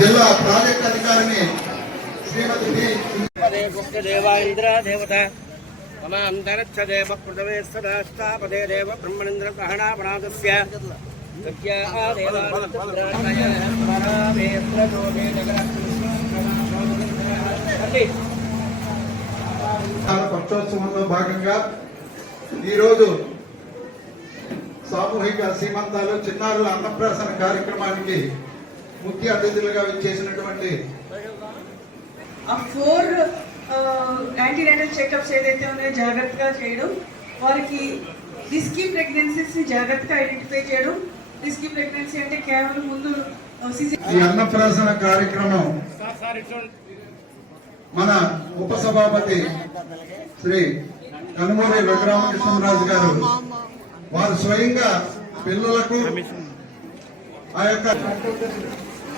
జిల్లా ప్రాజెక్ట్ అధికారిని శ్రీమతి దేవత. మమ దేవ పృథవే సదాష్టాపదే దేవ బ్రహ్మణేంద్ర పక్షోత్సవంలో భాగంగా ఈరోజు సామూహిక సీమంతాలు చిన్నారుల అన్నప్రాసన కార్యక్రమానికి ముఖ్య అతిథులుగా విచ్చేసినటువంటి ఫోర్ యాంటీనైటల్ చెకప్స్ ఏదైతే ఉన్నాయో జాగ్రత్తగా చేయడం వారికి రిస్కీ ప్రెగ్నెన్సీస్ని జాగ్రత్తగా ఐడెంటిఫై చేయడం. రిస్కీ ప్రెగ్నెన్సీ అంటే కేవలం ముందు ఈ అన్నప్రాసన కార్యక్రమం మన ఉపసభాపతి శ్రీ కనుమూరి వెంకరామకృష్ణరాజు గారు వారు స్వయంగా పిల్లలకు ఆ యొక్క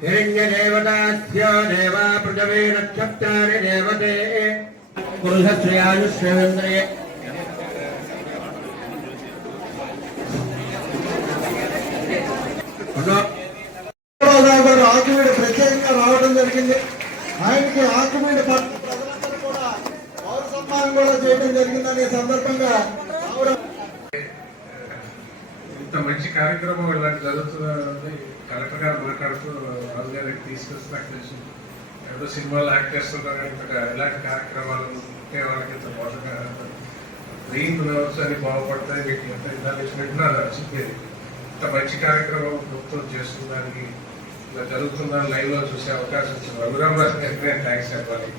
ప్రతిష్టతే హిరణ్యదేవతాస్యో దేవా పృథవే ప్రత్యేకంగా రావడం జరిగింది. ఆయనకి ఆకుమీడ ప్రజలందరూ కూడా పౌర సన్మానం కూడా చేయడం జరిగిందనే సందర్భంగా రావడం ఇంత మంచి కార్యక్రమం ఇలాంటి జరుగుతుందని కలెక్టర్ గారు మాట్లాడుతూ రాజు గారికి తీసుకొచ్చి నాకు తెలుసు ఏదో సినిమాలు యాక్ట్ చేస్తున్నారు ఇంత ఇలాంటి కార్యక్రమాలు ఉంటే వాళ్ళకి ఇంత బాగుంటుంది బ్రెయిన్ నర్వ్స్ అని బాగుపడతాయి వీటికి ఎంత ఇన్వాల్వ్ చేసినట్టు అది చెప్పేది ఇంత మంచి కార్యక్రమం ప్రభుత్వం చేస్తుందానికి ఇలా జరుగుతుందని లైవ్లో చూసే అవకాశం వచ్చింది రఘురామరాజు గారికి నేను థ్యాంక్స్ చెప్పాలి.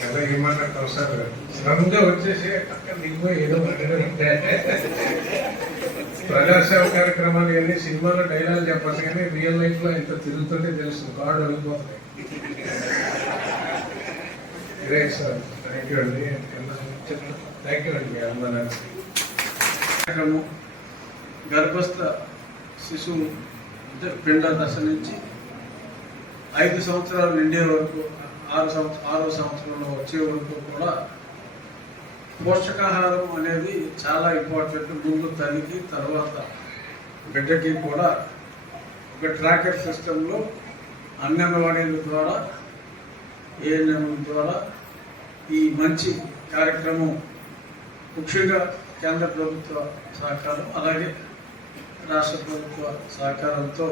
కదా ఏమన్నట్టు సార్? సడన్గా వచ్చేసి అక్కడ దిగిపో ఏదో మాట్లాడారంటే ప్రజాసేవ కార్యక్రమాలు ఇవన్నీ సినిమాలో డైలాగ్ చెప్పాలి కానీ రియల్ లైఫ్లో ఇంత తిరుగుతుంటే తెలుస్తుంది కార్డు వెళ్ళిపోతుంది గ్రేట్ సార్ థ్యాంక్ యూ అండి. థ్యాంక్ యూ అండి. అందరూ కార్యక్రమం గర్భస్థ శిశువు అంటే పిండ దశ నుంచి ఐదు సంవత్సరాలు నిండే వరకు ఆరు సంవత్సరం ఆరో సంవత్సరంలో వచ్చే వరకు కూడా పోషకాహారం అనేది చాలా ఇంపార్టెంట్. ముందు తల్లికి తర్వాత బిడ్డకి కూడా ఒక ట్రాకర్ సిస్టంలో అంగన్వాడీల ద్వారా ఏఎన్ఎం ద్వారా ఈ మంచి కార్యక్రమం ముఖ్యంగా కేంద్ర ప్రభుత్వ సహకారం అలాగే రాష్ట్ర ప్రభుత్వ సహకారంతో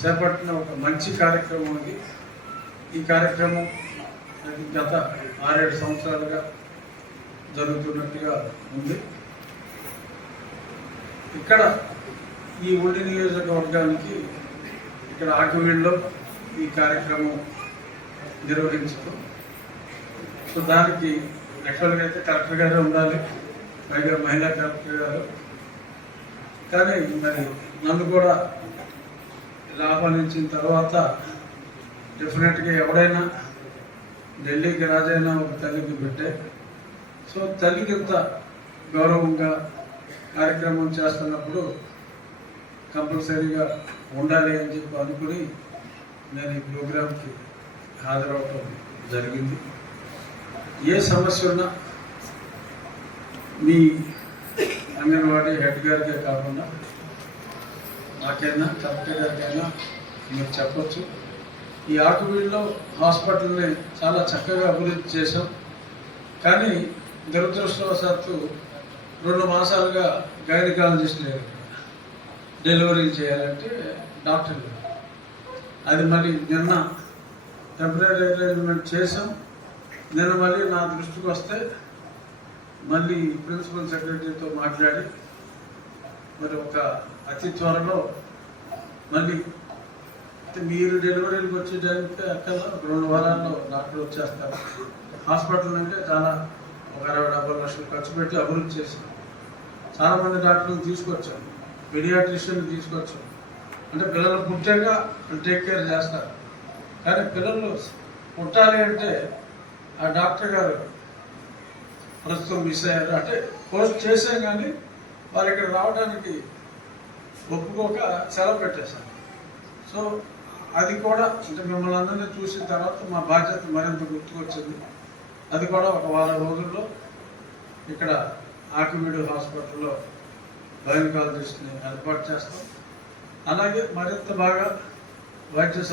చేపట్టిన ఒక మంచి కార్యక్రమం ఇది. ఈ కార్యక్రమం గత ఆరేడు సంవత్సరాలుగా జరుగుతున్నట్టుగా ఉంది. ఇక్కడ ఈ ఉండి నియోజకవర్గానికి ఇక్కడ ఆకువీడులో ఈ కార్యక్రమం నిర్వహించడం. సో దానికి యాక్చువల్గా అయితే కలెక్టర్ గారే ఉండాలి. పైగా మహిళా కలెక్టర్ గారు. కానీ మరి నన్ను కూడా ఇలా ఆహ్వానించిన తర్వాత డెఫినెట్గా ఎవడైనా ఢిల్లీకి రాజైనా ఒక తల్లికి పెట్టే సో తల్లికి గౌరవంగా కార్యక్రమం చేస్తున్నప్పుడు కంపల్సరీగా ఉండాలి అని చెప్పి అనుకుని నేను ఈ ప్రోగ్రాంకి హాజరవటం జరిగింది. ఏ సమస్య ఉన్నా మీ అంగన్వాడీ హెడ్ గారికే కాకుండా నాకైనా కలెక్టర్ గారికైనా మీరు చెప్పొచ్చు. ఈ ఆకువీడులో హాస్పిటల్ని చాలా చక్కగా అభివృద్ధి చేశాం. కానీ దురదృష్టవశాత్తు రెండు మాసాలుగా గైనకాలజిస్ట్ లేరు డెలివరీ చేయాలంటే డాక్టర్ అది మరి నిన్న టెంపరీ అరేంజ్మెంట్ చేసాం నిన్న మళ్ళీ నా దృష్టికి వస్తే మళ్ళీ ప్రిన్సిపల్ సెక్రటరీతో మాట్లాడి మరి ఒక అతి త్వరలో మళ్ళీ మీరు డెలివరీకి వచ్చే అక్కడ రెండు వారాల్లో డాక్టర్ వచ్చేస్తారు. హాస్పిటల్ అంటే చాలా ఒక అరవై డెబ్బై లక్షలు ఖర్చు పెట్టి అభివృద్ధి చేశాం చాలా మంది డాక్టర్లు తీసుకొచ్చాం పీడియాట్రిషియన్ తీసుకొచ్చాం అంటే పిల్లలు పుట్టాక టేక్ కేర్ చేస్తారు. కానీ పిల్లలు పుట్టాలి అంటే ఆ డాక్టర్ గారు ప్రస్తుతం మిస్ అయ్యారు. అంటే కోర్స్ చేసాం కానీ వారు ఇక్కడ రావడానికి ఒప్పుకోక సెలవు పెట్టేశారు. సో అది కూడా అంటే మిమ్మల్ని అందరినీ చూసిన తర్వాత మా బాధ్యత మరింత గుర్తుకొచ్చింది. అది కూడా ఒక వారం రోజుల్లో ఇక్కడ ఆకివీడు హాస్పిటల్లో గైనకాలజిస్ట్ని ఏర్పాటు చేస్తాం. అలాగే మరింత బాగా వైద్య